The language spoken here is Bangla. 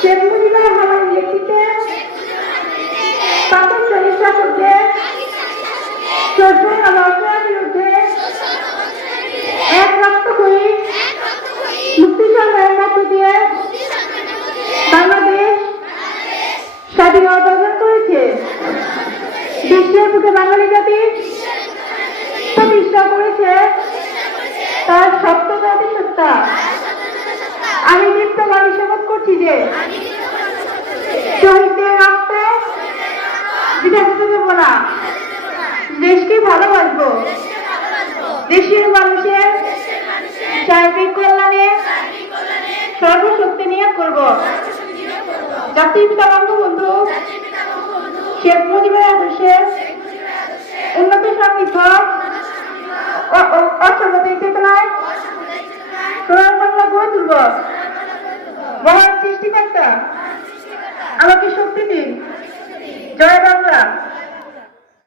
শেখ মুজিবুর রহমানের নেতৃত্বে পাকিস্তানি শাসকদের শোষণ বিরুদ্ধে এক রক্ত করি মুক্তি সংগ্রামের দিয়ে বাংলাদেশ স্বাধীনতা অর্জন করেছে বিশ্বের বুকে বাঙালি জাতি প্রতিষ্ঠা করেছে। তার শহীদদের রক্ত না দেশকে ভালোবাসবো। দেশের মানুষের সার্বিক কল্যাণে সর্বশক্তি নিয়োগ করব। জাতির পিতা বঙ্গবন্ধু শেখ মুজিবের আদর্শে উন্নত সমৃদ্ধ অসাম্প্রদায়িক চেতনায় সোনার বাংলা গড়ে তুলব। সৃষ্টিকর্তা। আমাকে শক্তি দিন